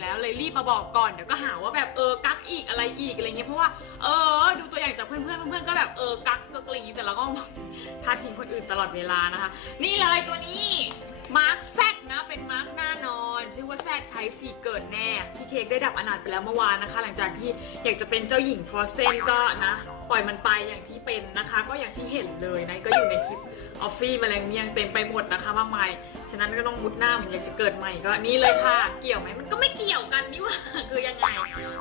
แล้วเลยรีบมาบอกก่อนเดี๋ยวก็หาว่าแบบเออกักอีกอะไรอีกอะไรเงี้ยเพราะว่าเออดูตัวอย่างจากเพื่อนเพื่อนเพื่อนก็แบบเออกักก็อะไรอย่างงี้แต่เราก็พาดพิงคนอื่นตลอดเวลานะคะ นี่เลยตัวนี้ แซดใช้สีเกิดแน่ พี่เค้กได้ดับอนาถไปแล้วเมื่อวานนะคะ หลังจากที่อยากจะเป็นเจ้าหญิงฟรอสเซนก็นะ ปล่อยมันไปอย่างที่เป็นนะคะ ก็อย่างที่เห็นเลยนะ ก็อยู่ในคลิปออฟฟี่แมลงเมียงเต็มไปหมดนะคะมากมาย ฉะนั้นก็ต้องมุดหน้าเหมือนอยากจะเกิดใหม่ก็นี่เลยค่ะ เกี่ยวไหมมันก็ไม่เกี่ยวกันนี่ว่าคือยังไง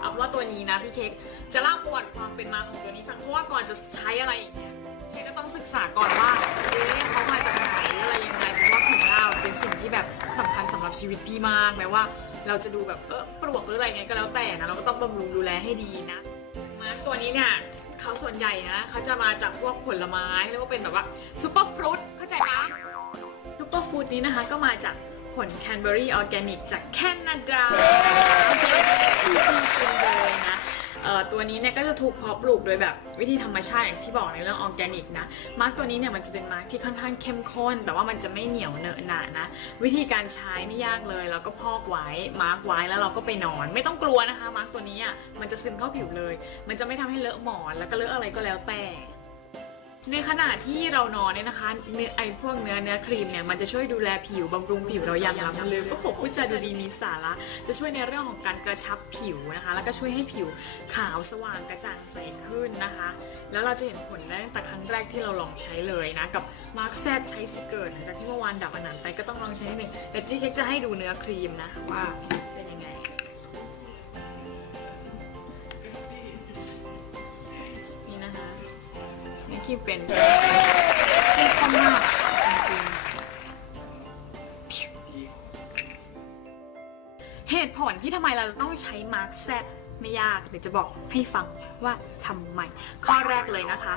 เอาว่าตัวนี้นะพี่เค้กจะเล่าประวัติความเป็นมาของตัวนี้ฟังเพราะว่าก่อนจะใช้อะไรอย่างเงี้ยพี่เค้กก็ต้องศึกษาก่อนว่าเอ๊ะเขา หรับชีวิตพี่มากแม้ว่า เราจะดูแบบเออปลวกหรืออะไรเงี้ยก็แล้วแต่นะเราก็ต้องบำรุงดูแลให้ดีนะมาร์กตัวนี้เนี่ยเขาส่วนใหญ่นะเขาจะมาจากพวกผลไม้เรียกว่าเป็นแบบว่าซูเปอร์ฟรุตเข้าใจไหมซูเปอร์ฟรุตนี้นะคะก็มาจากผลแคนเบอรี่ออร์แกนิกจากแคนาดา อตัวนี้เนี่ยก็จะถูกเพาะปลูกโดยแบบวิธีธรรมชาติอย่างที่บอกในเรื่องออร์แกนิกนะมาร์กตัวนี้เนี่ยมันจะเป็นมาร์กที่ค่อนข้างเข้มข้น แต่ว่ามันจะไม่เหนียวเหนอะหนะนะ วิธีการใช้ไม่ยากเลยเราก็พอกไว้มาร์กไว้แล้วเราก็ไปนอน ไม่ต้องกลัวนะคะมาร์กตัวนี้อะมันจะซึมเข้าผิวเลย มันจะไม่ทำให้เลอะหมอนแล้วก็เลอะอะไรก็แล้วแต่ ในขณะที่เรานอนเนี่ยนะคะเนื้อไอพวกเนื้อเนื้อครีมเนี่ยมันจะช่วยดูแลผิวบำรุงผิวเราอย่างล้ำลึกโอ้โหพูดจาดูดีมีสาระจะช่วยในเรื่องของการกระชับผิวนะคะ แล้วก็ช่วยให้ผิวขาวสว่างกระจ่างใสขึ้นนะคะ แล้วเราจะเห็นผลได้ตั้งแต่ครั้งแรกที่เราลองใช้เลยนะกับมาร์คแซดใช้สิเกิร์หลังจากที่เมื่อวานดับอนันไปก็ต้องลองใช้นิดนึงแต่จี้เค้กจะให้ดูเนื้อครีมนะว่า นี่ครีมเป็นเข้มข้นมากจริงๆเหตุผลที่ทำไมเราจะต้องใช้มาร์คแซดไม่ยากเดี๋ยวจะบอกให้ฟังว่าทำไมข้อแรกเลยนะคะ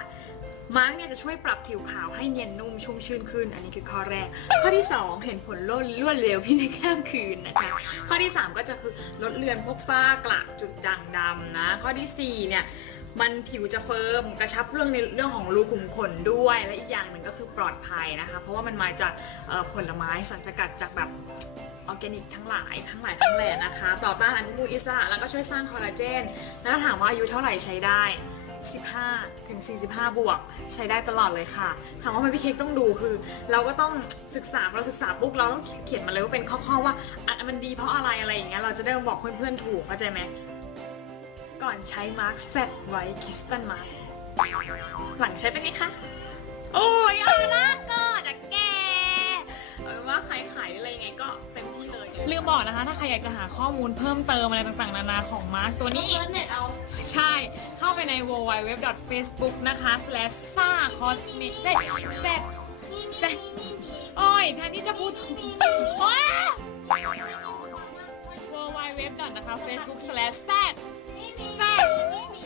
มาร์กเนี่ยจะช่วยปรับผิวขาวให้เนียนนุ่มชุ่มชื่นขึ้น อันนี้คือข้อแรก ข้อที่ 2 เห็นผลลดรวดเร็วพี่ในแค่คืนนะคะ ข้อที่ 3 ก็จะคือลดเลือนพวกฝ้ากระจุดด่างดำนะ ข้อทีสี่4เนี่ย มันผิวจะเฟิร์มกระชับเรื่องในเรื่องของรูขุมขนด้วย และอีกอย่างหนึ่งก็คือปลอดภัยนะคะ เพราะว่ามันมาจากผลไม้สารสกัดจากแบบออร์แกนิกทั้งหลายทั้งหลายทั้งแหล่นะคะ ต่อต้านอนุมูลอิสระแล้วก็ช่วยสร้างคอลลาเจน แล้วถามว่าอายุเท่าไหร่ใช้ได้ 15 ถึง 45 บวก ใช้ได้ตลอดเลยค่ะ ถามว่ามันพี่เค้กต้องดูคือ เราก็ต้องศึกษาเราศึกษาปุ๊บเราต้องเขียนมาเลยว่าเป็นข้อๆว่าอะมันดีเพราะอะไรอะไรอย่างเงี้ยเราจะได้บอกเพื่อนๆถูกเข้าใจไหม ก่อนใช้มาร์คเซตไว้คิสตันมาร์หลังใช้เป็นไงคะ โอ้ยเอาละเกิดอะแกเอาเป็นว่าใครขายอะไรยังไงก็เต็มที่เลยลืมบอกนะคะ ถ้าใครอยากจะหาข้อมูลเพิ่มเติมอะไรต่างๆ นานาของมาร์คตัวนี้ เน็ตเอาใช่ เข้าไปใน www.facebook นะคะ slash sa cosmic เซเซเซ็ตโอ้ยแทนที่จะพูดถูกโอ้ย www. นะคะ facebook slash z z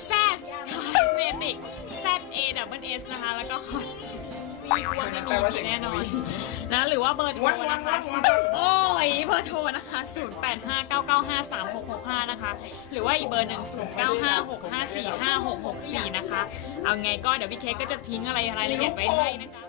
z cosmetic z a w s นะคะ แล้วก็ cosmetic มีกวนไม่มีแน่นอน นะ หรือว่าเบอร์โทรนะคะโอ้ยเบอร์โทรนะคะ 0859953665 นะคะ หรือว่าอีกเบอร์หนึ่ง0956545664 นะคะ เอาไงก็เดี๋ยวพี่เค้กก็จะทิ้งอะไรรายละเอียดไว้ให้นะจ๊ะ